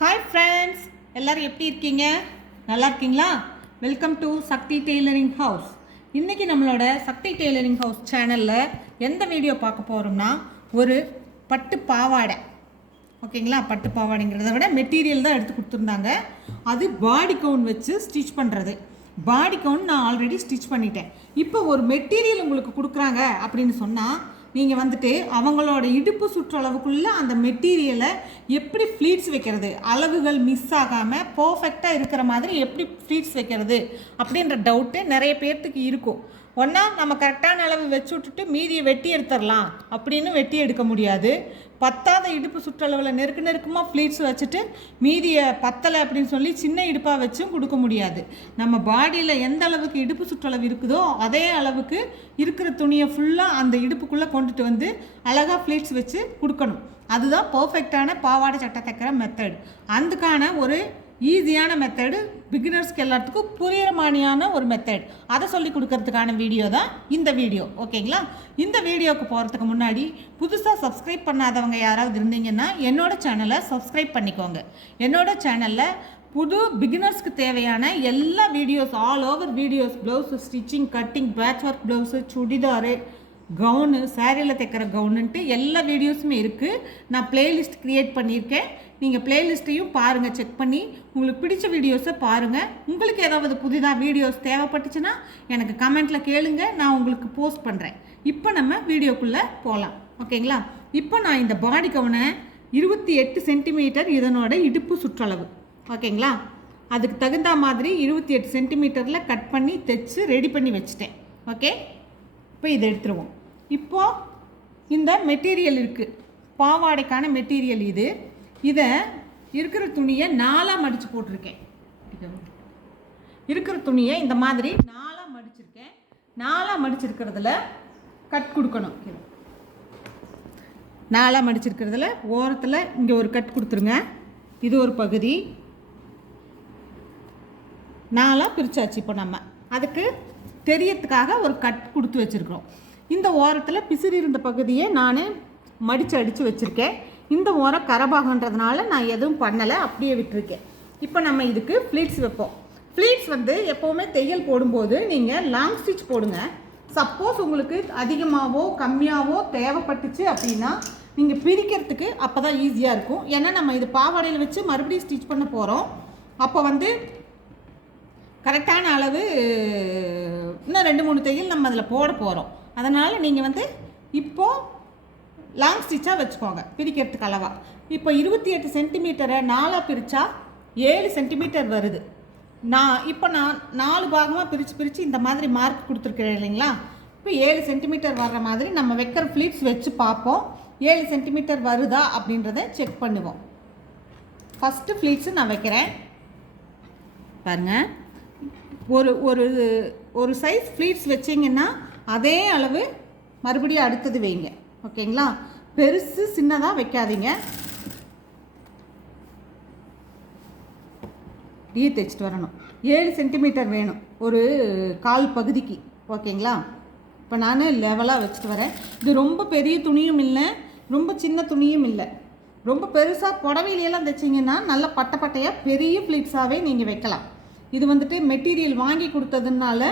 Hi friends, எல்லோரும் எப்படி இருக்கீங்க? நல்லா இருக்கீங்களா? Welcome to Shakti tailoring house. இன்றைக்கி நம்மளோட சக்தி டெய்லரிங் ஹவுஸ் சேனலில் எந்த வீடியோ பார்க்க போகிறோம்னா, ஒரு பட்டு பாவாடை. ஓகேங்களா? பட்டு பாவாடைங்கிறத விட மெட்டீரியல் தான் எடுத்து கொடுத்துருந்தாங்க. அது பாடி கவுன் வச்சு ஸ்டிச் பண்ணுறது. பாடி கவுன் நான் ஆல்ரெடி ஸ்டிச் பண்ணிட்டேன். இப்போ ஒரு மெட்டீரியல் உங்களுக்கு கொடுக்குறாங்க அப்படின்னு சொன்னால், நீங்கள் வந்துட்டு அவங்களோட இடுப்பு சுற்றளவுக்குள்ளே அந்த மெட்டீரியலை எப்படி ஃப்ளீட்ஸ் வைக்கிறது, அளவுகள் மிஸ் ஆகாமல் பர்ஃபெக்டாக இருக்கிற மாதிரி எப்படி ஃப்ளீட்ஸ் வைக்கிறது அப்படின்ற டவுட்டு நிறைய பேர்த்துக்கு இருக்கும். ஒன்றா நம்ம கரெக்டான அளவு வச்சு விட்டுட்டு மீதியை வெட்டி எடுத்துடலாம் அப்படின்னு வெட்டி எடுக்க முடியாது. பத்தாத இடுப்பு சுற்றளவில் நெருக்கமாக ஃப்ளீட்ஸ் வச்சுட்டு மீதியை பத்தலை அப்படின்னு சொல்லி சின்ன இடுப்பாக வச்சும் கொடுக்க முடியாது. நம்ம பாடியில் எந்த அளவுக்கு இடுப்பு சுற்றளவு இருக்குதோ அதே அளவுக்கு இருக்கிற துணியை ஃபுல்லாக அந்த இடுப்புக்குள்ளே கொண்டுட்டு வந்து அழகாக ஃப்ளீட்ஸ் வச்சு கொடுக்கணும். அதுதான் பர்ஃபெக்டான பாவாடை சட்டை தைக்கிற மெத்தட். அதுக்கான ஒரு ஈஸியான மெத்தடு, பிகினர்ஸ்க்கு எல்லாத்துக்கும் புரிகிற மாதிரியான ஒரு மெத்தட். அதை சொல்லி கொடுக்கறதுக்கான வீடியோ தான் இந்த வீடியோ. ஓகேங்களா? இந்த வீடியோவுக்கு போகிறதுக்கு முன்னாடி புதுசாக சப்ஸ்கிரைப் பண்ணாதவங்க யாராவது இருந்தீங்கன்னா என்னோடய சேனலை சப்ஸ்கிரைப் பண்ணிக்கோங்க. என்னோடய சேனலில் புது பிகினர்ஸ்க்கு தேவையான எல்லா videos, all over videos, blouse stitching, cutting, patch work blouse, churidar, gown, சாரியில் தைக்கிற கவுனுன்ட்டு எல்லா வீடியோஸுமே இருக்குது. நான் ப்ளேலிஸ்ட் க்ரியேட் பண்ணியிருக்கேன். நீங்கள் ப்ளேலிஸ்ட்டையும் பாருங்கள், செக் பண்ணி உங்களுக்கு பிடிச்ச வீடியோஸை பாருங்கள். உங்களுக்கு ஏதாவது புதிதாக வீடியோஸ் தேவைப்பட்டுச்சுன்னா எனக்கு கமெண்ட்டில் கேளுங்க, நான் உங்களுக்கு போஸ்ட் பண்ணுறேன். இப்போ நம்ம வீடியோக்குள்ளே போகலாம். ஓகேங்களா? இப்போ நான் இந்த பாடி கவுனை 28 சென்டிமீட்டர் இதனோட இடுப்பு சுற்றளவு. ஓகேங்களா? அதுக்கு தகுந்த மாதிரி 28 சென்டிமீட்டரில் கட் பண்ணி தைச்சு ரெடி பண்ணி வச்சுட்டேன். ஓகே, இப்போ இதை எடுத்துருவோம். இப்போது இந்த மெட்டீரியல் இருக்குது, பாவாடைக்கான மெட்டீரியல் இது. இதை இருக்கிற துணியை 4ஆக மடித்து போட்டிருக்கேன். இருக்கிற துணியை இந்த மாதிரி 4ஆக மடிச்சிருக்கேன். 4ஆக மடிச்சிருக்கிறதுல கட் கொடுக்கணும். 4ஆக மடிச்சிருக்கிறதுல ஓரத்தில் இங்கே ஒரு கட் கொடுத்துருங்க. இது ஒரு பகுதி 4ஆக பிரித்தாச்சு. இப்போ நம்ம அதுக்கு தெரியறதுக்காக ஒரு கட் கொடுத்து வச்சுருக்கிறோம். இந்த ஓரத்தில் பிசிறி இருந்த பகுதியை நான் மடித்து அடித்து வச்சுருக்கேன். இந்த ஓரம் கரபாகன்றதுனால நான் எதுவும் பண்ணலை, அப்படியே விட்டுருக்கேன். இப்போ நம்ம இதுக்கு ஃப்ளீட்ஸ் வைப்போம். ஃப்ளீட்ஸ் எப்போவுமே தையல் போடும்போது நீங்கள் லாங் ஸ்டிச் போடுங்க. சப்போஸ் உங்களுக்கு அதிகமாகவோ கம்மியாகவோ தேவைப்பட்டுச்சு அப்படின்னா நீங்கள் பிரிக்கிறதுக்கு அப்போ தான் ஈஸியாக இருக்கும். ஏன்னா நம்ம இது பாவாடையில் வச்சு மறுபடியும் ஸ்டிச் பண்ண போகிறோம். அப்போ கரெக்டான அளவு இன்னும் 2-3 தையல் நம்ம அதில் போட போகிறோம். அதனால் நீங்கள் இப்போது லாங் ஸ்டிச்சாக வச்சுக்கோங்க பிரிக்கிறதுக்கு அளவாக. இப்போ 28 சென்டிமீட்டரை 4ஆக பிரித்தா 7 சென்டிமீட்டர் வருது. இப்போ நான் 4 பாகமாக பிரித்து இந்த மாதிரி மார்க் கொடுத்துருக்கிறேன் இல்லைங்களா? இப்போ 7 சென்டிமீட்டர் வர்ற மாதிரி நம்ம வைக்கிற ஃப்ளீட்ஸ் வச்சு பார்ப்போம். 7 சென்டிமீட்டர் வருதா அப்படின்றத செக் பண்ணுவோம். ஃபஸ்ட்டு ஃப்ளீட்ஸு நான் வைக்கிறேன். பாருங்கள், ஒரு சைஸ் ஃப்ளீட்ஸ் வச்சிங்கன்னா அதே அளவு மறுபடியும் அடுத்தது வைங்க. ஓகேங்களா? பெருசு சின்னதாக வைக்காதீங்க. இப்படியே தைச்சிட்டு வரணும். 7 சென்டிமீட்டர் வேணும் ஒரு கால் பகுதிக்கு. ஓகேங்களா? இப்போ நான் லெவலாக வச்சுட்டு வரேன். இது ரொம்ப பெரிய துணியும் இல்லை, ரொம்ப சின்ன துணியும் இல்லை. ரொம்ப பெருசாக புடவையிலையெல்லாம் தைச்சிங்கன்னா நல்ல பட்டையாக பெரிய ஃப்ளீட்ஸாகவே நீங்கள் வைக்கலாம். இது மெட்டீரியல் வாங்கி கொடுத்ததுனால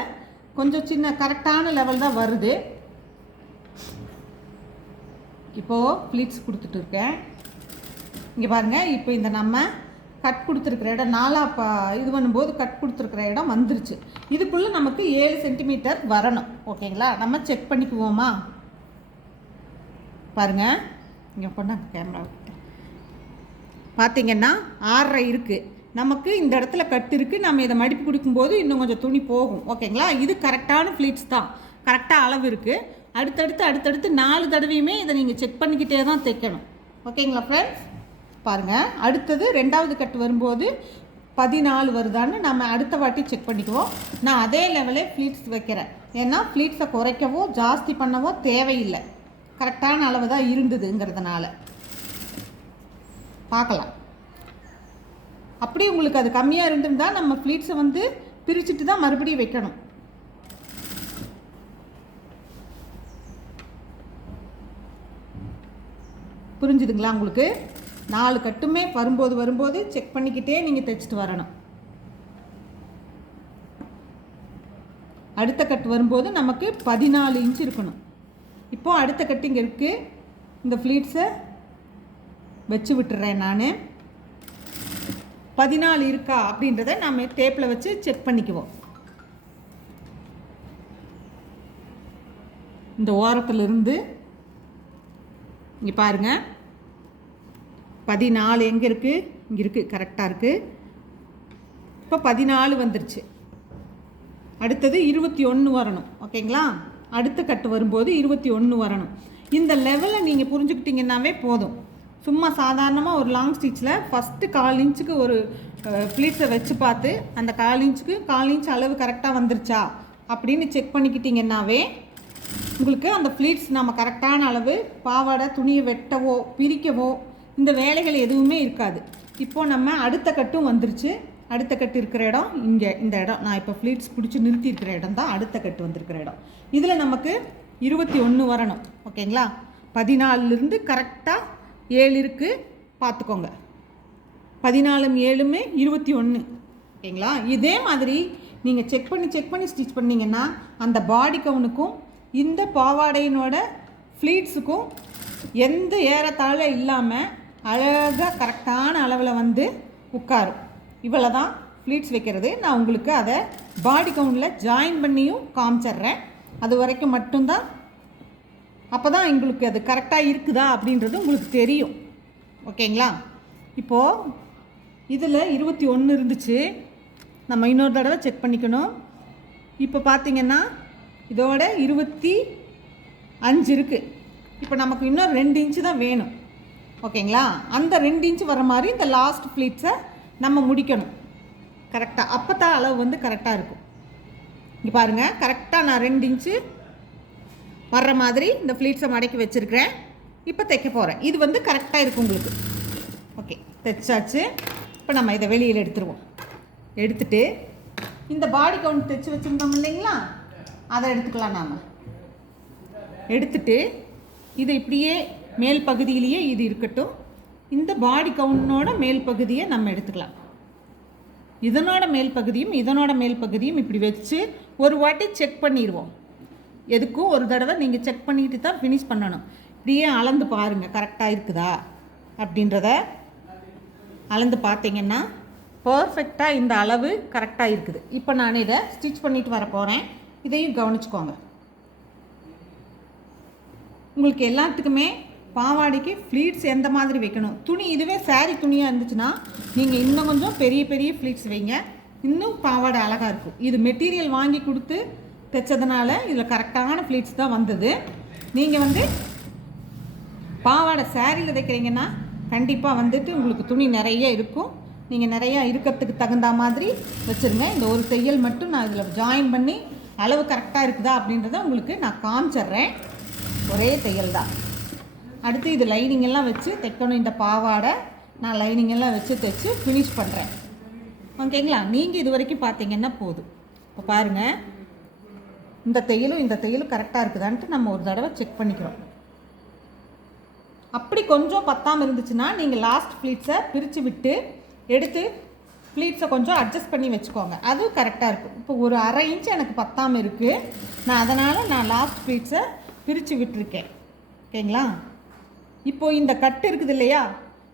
கொஞ்சம் சின்ன கரெக்டான லெவல் தான் வருது. இப்போது ஃப்ளீட்ஸ் கொடுத்துட்டு இருக்கேன். இங்கே பாருங்கள், இப்போ இந்த நம்ம கட் கொடுத்துருக்குற இடம் 4ஆக இது பண்ணும்போது கட் கொடுத்துருக்குற இடம் வந்துருச்சு. இதுக்குள்ளே நமக்கு 7 சென்டிமீட்டர் வரணும். ஓகேங்களா? நம்ம செக் பண்ணிக்குவோமா? பாருங்கள், இங்கே போனால் கேமரா பார்த்தீங்கன்னா 6.5 இருக்குது. நமக்கு இந்த இடத்துல கட் இருக்குது. நம்ம இதை மடிப்பு கொடுக்கும்போது இன்னும் கொஞ்சம் துணி போகும். ஓகேங்களா? இது கரெக்டான ஃப்ளீட்ஸ் தான், கரெக்டாக அளவு இருக்குது. அடுத்தடுத்து 4 தடவையுமே இதை நீங்கள் செக் பண்ணிக்கிட்டே தான் தைக்கணும். ஓகேங்களா ஃப்ரெண்ட்ஸ்? பாருங்கள், அடுத்தது 2வது கட்டு வரும்போது 14 வருதான்னு நம்ம அடுத்த வாட்டி செக் பண்ணிக்குவோம். நான் அதே லெவலே ஃப்ளீட்ஸ் வைக்கிறேன். ஏன்னா ஃப்ளீட்ஸை குறைக்கவோ ஜாஸ்தி பண்ணவோ தேவையில்லை, கரெக்டான அளவு தான் இருந்ததுங்கிறதுனால. பார்க்கலாம். அப்படி உங்களுக்கு அது கம்மியாக இருந்துருந்தால் நம்ம ஃப்ளீட்ஸை பிரிச்சுட்டு தான் மறுபடியும் வைக்கணும். புரிஞ்சுதுங்களா உங்களுக்கு? 4 கட்டுமே வரும்போது செக் பண்ணிக்கிட்டே நீங்கள் தைச்சிட்டு வரணும். அடுத்த கட்டு வரும்போது நமக்கு 14 இன்ச் இருக்கணும். இப்போது அடுத்த கட்டு இங்கே இருக்குது. இந்த ஃப்ளீட்ஸை வச்சு விட்டுறேன். நான் 14 இருக்கா அப்படின்றத நம்ம டேப்பில் வச்சு செக் பண்ணிக்குவோம். இந்த ஓரத்துலேருந்து இங்கே பாருங்கள், 14 எங்கே இருக்குது? இங்கே இருக்குது, கரெக்டாக இருக்குது. இப்போ 14 வந்துருச்சு. அடுத்தது 21 வரணும். ஓகேங்களா? அடுத்த கட்டு வரும்போது 21 வரணும். இந்த லெவலை நீங்கள் புரிஞ்சுக்கிட்டிங்கன்னாவே போதும். சும்மா சாதாரணமாக ஒரு லாங் ஸ்டிச்சில் ஃபஸ்ட்டு 1/4 இன்ச்சுக்கு ஒரு ஃப்ளீட்ஸை வச்சு பார்த்து அந்த 1/4 இன்ச்சுக்கு 1/4 இன்ச் அளவு கரெக்டாக வந்துருச்சா அப்படின்னு செக் பண்ணிக்கிட்டிங்கன்னாவே உங்களுக்கு அந்த ஃப்ளீட்ஸ் நம்ம கரெக்டான அளவு பாவாடை துணியை வெட்டவோ பிரிக்கவோ இந்த வேலைகள் எதுவுமே இருக்காது. இப்போது நம்ம அடுத்த கட்டும் வந்துருச்சு. அடுத்த கட்டு இருக்கிற இடம் இங்கே, இந்த இடம் நான் இப்போ ஃப்ளீட்ஸ் பிடிச்சி நிறுத்தி இருக்கிற இடம் தான் அடுத்த கட்டு வந்திருக்கிற இடம். இதில் நமக்கு 21 வரணும். ஓகேங்களா? 14லேருந்து கரெக்டாக 7 இருக்குது, பார்த்துக்கோங்க. 14 7 21. ஓகேங்களா? இதே மாதிரி நீங்கள் செக் பண்ணி ஸ்டிச் பண்ணிங்கன்னா அந்த பாடி கவுனுக்கும் இந்த பாவாடையினோட ஃப்ளீட்ஸுக்கும் எந்த ஏறத்தாழ இல்லாமல் அழகாக கரெக்டான அளவில் வந்து உட்காரும். இவ்வளோ தான் ஃப்ளீட்ஸ் வைக்கிறது. நான் உங்களுக்கு அதை பாடி கவுனில் ஜாயின் பண்ணியும் காமிச்சிட்றேன். அது வரைக்கும் மட்டும்தான். அப்போ தான் உங்களுக்கு அது கரெக்டாக இருக்குதா அப்படின்றது உங்களுக்கு தெரியும். ஓகேங்களா? இப்போது இதில் 21 இருந்துச்சு. நம்ம இன்னொரு தடவை செக் பண்ணிக்கணும். இப்போ பார்த்திங்கன்னா இதோட 25 இருக்குது. இப்போ நமக்கு இன்னும் 2 இன்ச்சு தான் வேணும். ஓகேங்களா? அந்த 2 இன்ச்சு வர மாதிரி இந்த லாஸ்ட் ஃப்ளீட்ஸை நம்ம முடிக்கணும் கரெக்டாக. அப்போ தான் அளவு வந்து கரெக்டாக இருக்கும். இங்கே பாருங்கள், கரெக்டாக நான் 2 இன்ச்சு வர்ற மாதிரி இந்த ஃப்ளீட்ஸை மடக்கி வச்சுருக்கிறேன். இப்போ தைக்க போகிறேன். இது வந்து கரெக்டாக இருக்கும் உங்களுக்கு. ஓகே, தைச்சாச்சு. இப்போ நம்ம இதை வெளியில் எடுத்துருவோம். எடுத்துகிட்டு இந்த பாடி கவுண்ட் தைச்சி வச்சுருந்தோம் இல்லைங்களா, அதை எடுத்துக்கலாம். நாம் எடுத்துட்டு இது இப்படியே மேல் பகுதியிலேயே இது இருக்கட்டும். இந்த பாடி கவுனோட மேல் பகுதியை நம்ம எடுத்துக்கலாம். இதனோட மேல் பகுதியும் இப்படி வச்சு ஒரு வாட்டி செக் பண்ணிடுவோம். எதுக்கும் ஒரு தடவை நீங்கள் செக் பண்ணிட்டு தான் ஃபினிஷ் பண்ணணும். இப்படியே அளந்து பாருங்கள் கரெக்டாக இருக்குதா அப்படின்றத. அளந்து பார்த்தீங்கன்னா பர்ஃபெக்டாக இந்த அளவு கரெக்டாக இருக்குது. இப்போ நான் இதை ஸ்டிச் பண்ணிட்டு வர போகிறேன். இதையும் கவனிச்சுக்கோங்க. உங்களுக்கு எல்லாத்துக்குமே பாவாடைக்கு ஃப்ளீட்ஸ் எந்த மாதிரி வைக்கணும், துணி இதுவே சாரீ துணியாக இருந்துச்சுன்னா நீங்கள் இன்னும் கொஞ்சம் பெரிய பெரிய ஃப்ளீட்ஸ் வைங்க, இன்னும் பாவாடை அழகாக இருக்கும். இது மெட்டீரியல் வாங்கி கொடுத்து தைச்சதுனால இதில் கரெக்டான ஃப்ளீட்ஸ் தான் வந்தது. நீங்கள் வந்து பாவாடை சாரியில் தைக்கிறீங்கன்னா கண்டிப்பாக வந்துட்டு உங்களுக்கு துணி நிறைய இருக்கும். நீங்கள் நிறையா இருக்கிறதுக்கு தகுந்த மாதிரி வச்சுருங்க. இந்த ஒரு தையல் மட்டும் நான் இதில் ஜாயின் பண்ணி அளவு கரெக்டாக இருக்குதா அப்படின்றத உங்களுக்கு நான் காமிச்சிட்றேன். ஒரே தையல் தான். அடுத்து இது லைனிங் எல்லாம் வச்சு தைக்கணும். இந்த பாவாடை நான் லைனிங் எல்லாம் வச்சு தைச்சு ஃபினிஷ் பண்ணுறேன். ஓகேங்களா? நீங்கள் இது வரைக்கும் பார்த்தீங்கன்னா போதும். இப்போ பாருங்கள், இந்த தையலும் கரெக்டாக இருக்குதான்ட்டு நம்ம ஒரு தடவை செக் பண்ணிக்கிறோம். அப்படி கொஞ்சம் பத்தாமல் இருந்துச்சுன்னா நீங்கள் லாஸ்ட் ஃப்ளீட்ஸை பிரித்து விட்டு எடுத்து ஃப்ளீட்ஸை கொஞ்சம் அட்ஜஸ்ட் பண்ணி வச்சுக்கோங்க. அதுவும் கரெக்டாக இருக்கும். இப்போ ஒரு 1/2 இன்ச்சு எனக்கு பத்தாமல் இருக்குது. அதனால் நான் லாஸ்ட் ஃப்ளீட்ஸை பிரித்து விட்டுருக்கேன். ஓகேங்களா? இப்போது இந்த கட்டு இருக்குது இல்லையா,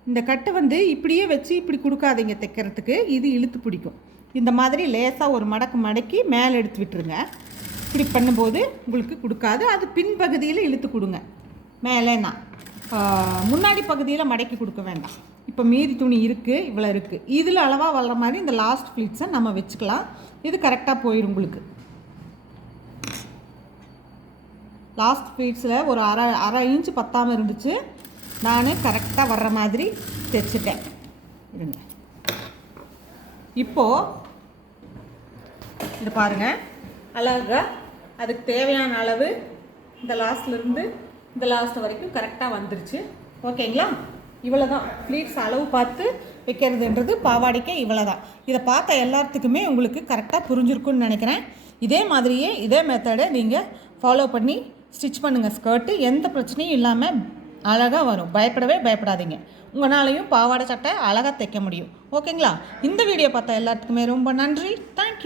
இந்த கட்டு வந்து இப்படியே வச்சு இப்படி கொடுக்காதீங்க தைக்கிறதுக்கு. இது இழுத்து பிடிக்கும். இந்த மாதிரி லேசாக ஒரு மடக்கி மேலே எடுத்து விட்டுருங்க. இப்படி பண்ணும்போது உங்களுக்கு கொடுக்காது. அது பின்பகுதியில் இழுத்து கொடுங்க. மேலேனா முன்னாடி பகுதியில் மடக்கி கொடுக்க வேண்டாம். இப்போ மீதி துணி இருக்குது, இவ்வளோ இருக்குது. இதில் அளவாக வர்ற மாதிரி இந்த லாஸ்ட் ஃப்ளீட்ஸை நம்ம வச்சுக்கலாம். இது கரெக்டாக போயிடும் உங்களுக்கு. லாஸ்ட் ஃப்ளீட்ஸில் ஒரு அரை இன்ச்சு பத்தாமல் இருந்துச்சு. நான் கரெக்டாக வர்ற மாதிரி தைச்சிட்டேன். இருங்க, இப்போது இது பாருங்கள், அழகாக அதுக்கு தேவையான அளவு இந்த லாஸ்ட்லேருந்து இந்த லாஸ்ட் வரைக்கும் கரெக்டாக வந்துருச்சு. ஓகேங்களா? இவ்வளோ தான் ஃப்ளீட்ஸ் அளவு பார்த்து வைக்கிறதுன்றது பாவாடைக்கே இவ்வளோ தான். இதை பார்த்த எல்லாத்துக்குமே உங்களுக்கு கரெக்டாக புரிஞ்சிருக்குன்னு நினைக்கிறேன். இதே மாதிரியே இதே மெத்தடை நீங்கள் ஃபாலோ பண்ணி ஸ்டிச் பண்ணுங்கள். ஸ்கர்ட்டு எந்த பிரச்சனையும் இல்லாமல் அழகாக வரும். பயப்படவே பயப்படாதீங்க. உங்களாலையும் பாவாடை சட்டை அழகாக தைக்க முடியும். ஓகேங்களா? இந்த வீடியோ பார்த்த எல்லாத்துக்குமே ரொம்ப நன்றி. தேங்க்ஸ்.